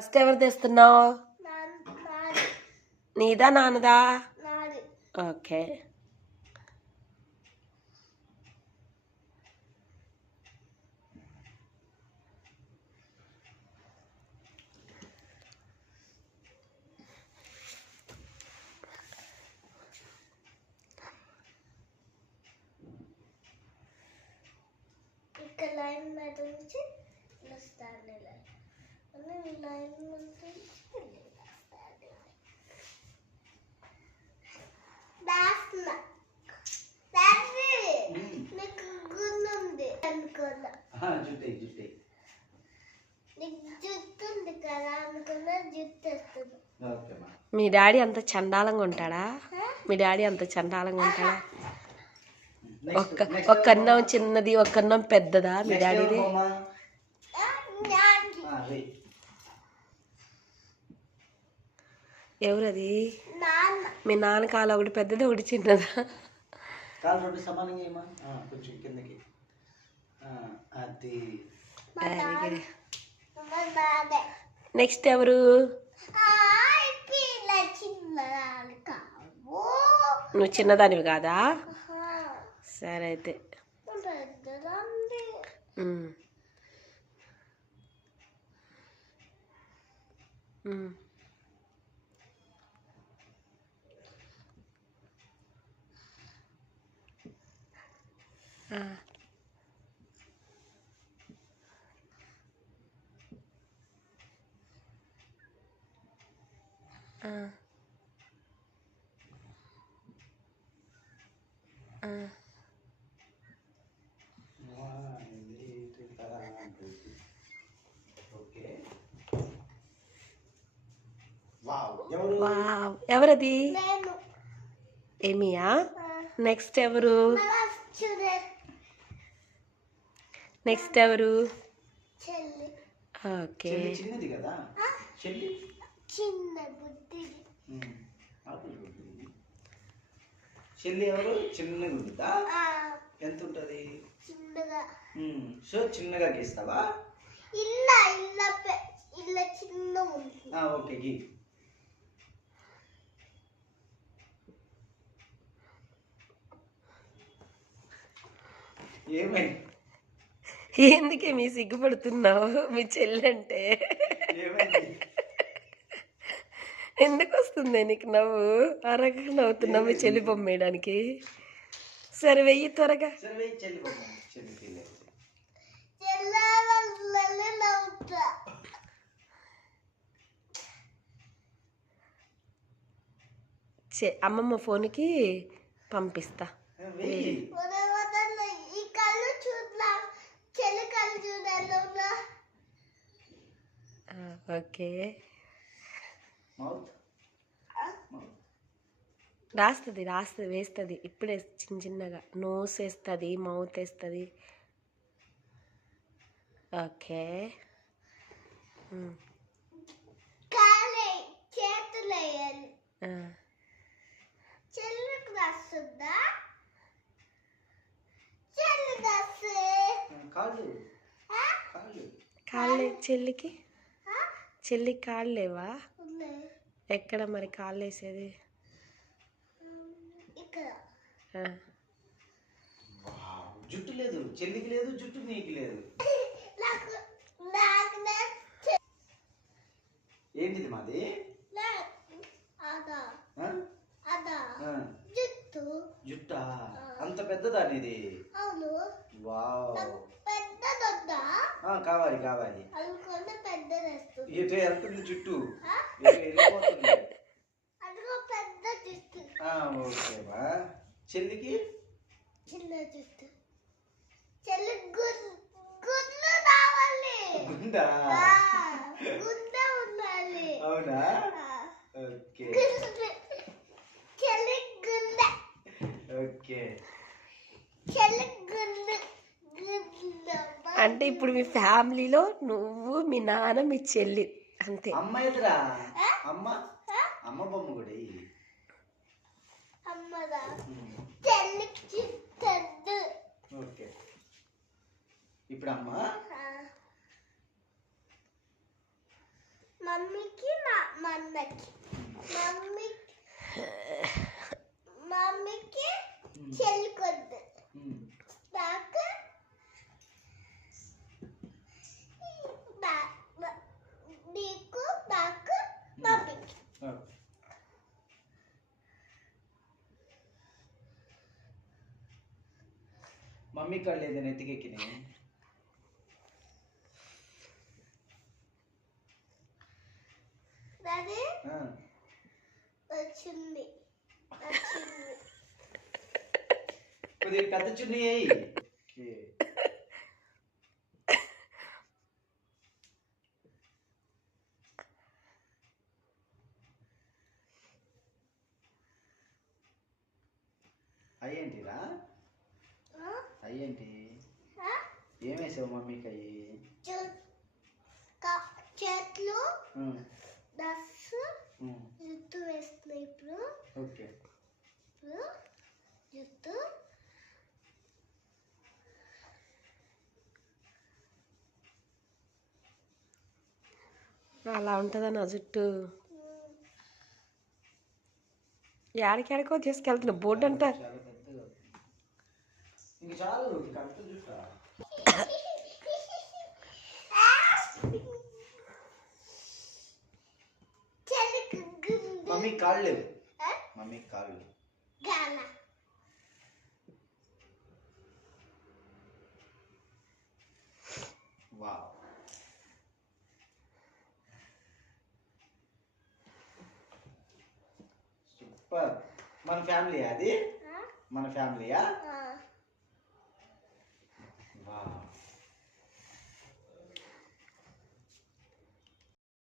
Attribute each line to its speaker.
Speaker 1: First ఎవరు తెస్తున్నావు? నీదా నాన్నదా? Okay.
Speaker 2: ఇక్కడ లైన్ మీద నుంచి ఇలా స్టాండ్ లైన్
Speaker 3: జుట్టే జుట్టే
Speaker 1: మీ డాడీ అంత చండాలంగా ఉంటాడా? మీ డాడీ అంత చండాలంగా ఉంటాడా? ఒక్క ఒక్క అన్నం చిన్నది ఒక్క అన్నం పెద్దదా మీ డాడీది? ఎవరది? మీ నాన్న కాలు ఒకటి పెద్దది ఒకటి చిన్నదా?
Speaker 3: కాలు రెండు సమానంగా ఏమా? కొంచెం కిందకి. ఆ, అది.
Speaker 2: మా నాన్న. మా నాన్నే.
Speaker 1: నెక్స్ట్ ఎవరు? నువ్వు చిన్నదానివి కాదా. సరే అయితే. ఉమ్. ఉమ్. ఆ. ఆ. ఆ.
Speaker 3: ఓకే వావ్ ఎవరు
Speaker 1: వావ్ ఎవరది ఏమియా నెక్స్ట్ ఎవరు నెక్స్ట్ ఎవరు?
Speaker 2: చెల్లి.
Speaker 1: ఓకే.
Speaker 3: చెల్లి చిన్నది కదా?
Speaker 2: ఆ,
Speaker 3: చెల్లి?
Speaker 2: చిన్న బుద్ధి.
Speaker 3: ఉంటుంది. చెల్లి ఎవరు? చిన్నగా ఉంటుందా?
Speaker 2: ఆ,
Speaker 3: ఎంత ఉంటుంది
Speaker 2: చిన్నగా
Speaker 3: సో చిన్నగా గీస్తావా?
Speaker 2: ఇల్ల ఇల్ల ఇల్ల చిన్న ఉంది
Speaker 3: ఆ, ఓకే గీ. ఏమైంది?
Speaker 1: ఎందుకే మీ సిగ్గుపడుతున్నావు? మీ చెల్లంటే?
Speaker 3: ఏమైంది?
Speaker 1: ఎందుకు వస్తుంది నీకు నవ్వు? అరగ నవ్వుతున్నావు మీ చెల్లి బొమ్మ వేయడానికి? సరే వెయ్యి త్వరగా. అమ్మమ్మ ఫోన్కి పంపిస్తా
Speaker 3: వెయ్యి
Speaker 2: వద వదలు ఈ కళ్ళు చూడలా చెల్లి కళ్ళు చూడాలి
Speaker 1: ఆ, ఓకే.
Speaker 3: మౌత్ మౌత్
Speaker 1: రాస్తుంది రాస్తుంది వేస్తుంది. ఇప్పుడే చిన్న చిన్నగా. నోస్ వేస్తుంది మౌత్ వేస్తుంది. ఓకే.
Speaker 2: చెల్లికి? చెల్లి
Speaker 3: కాళ్ళు
Speaker 1: లేవా? ఎక్కడ మరి కాళ్ళు వేసేది?
Speaker 3: జుట్టు లేదు. చెల్లికి లేదు జుట్టు నీకు లేదు. ఏంటిది మాది?
Speaker 2: జుట్టు.
Speaker 3: జుట్టా? అంత పెద్దదా నీది?
Speaker 2: అవును.
Speaker 3: వావ్. కావాలి కావాలి. ఎటు వెళ్తుంది జుట్టు. వెళ్ళిపోతుంది. ఓకేమా చెల్లికి?
Speaker 2: గుడ్
Speaker 3: అవునా? ఓకే. ఓకే.
Speaker 1: అంటే ఇప్పుడు మీ ఫ్యామిలీలో నువ్వు మీ నాన్న మీ చెల్లి. అంతే.
Speaker 3: అమ్మ ఎదురా? అమ్మ? అమ్మ బొమ్మ కూడా ఎయ్యి.
Speaker 2: అమ్మదా?
Speaker 3: ఉమ్,
Speaker 2: చెల్లికి చిత్తద్దు
Speaker 3: ఓకే. ఇప్పుడు అమ్మ?
Speaker 2: మమ్మీకి మా మా అన్నకి మమ్మీ మమ్మీకి చెల్లికొద్దు నాకు నా- నా- నీకు నాకు మమ్మీకి
Speaker 3: మమ్మీ కాళ్ళు ఏదైనా ఎత్తికెక్కినాయి.
Speaker 2: వచ్చింది
Speaker 3: కొద్దిగా పెద్ద చున్నీ ఓకే. అయ్యేంటిరా? అయ్యేంటి?
Speaker 2: ఆ?
Speaker 3: ఏం వేసావు మమ్మీకి అయ్యి
Speaker 2: చూ- క- చేతులు
Speaker 3: ఉమ్,
Speaker 2: దస్సు
Speaker 3: ఉమ్,
Speaker 2: జుట్టు వేస్తున్నాయి ఇప్పుడు.
Speaker 3: ఓకే.
Speaker 2: ఇప్పుడు
Speaker 1: అలా ఉంటుందా నా జుట్టు?
Speaker 2: ఉమ్,
Speaker 1: యాడికాడికో తీసుకెళ్తున్నా బోర్డు అంట.
Speaker 3: చాలా పెద్దగా అవుతుంది. ఇంక చాలు కట్ట చుట్టా
Speaker 2: చెల్లికి గుండు
Speaker 3: మమ్మీ కాళ్ళు? మమ్మీ కాళ్ళు వావ్ సూపర్ మన ఫ్యామిలీ అది? మన ఫ్యామిలీయా.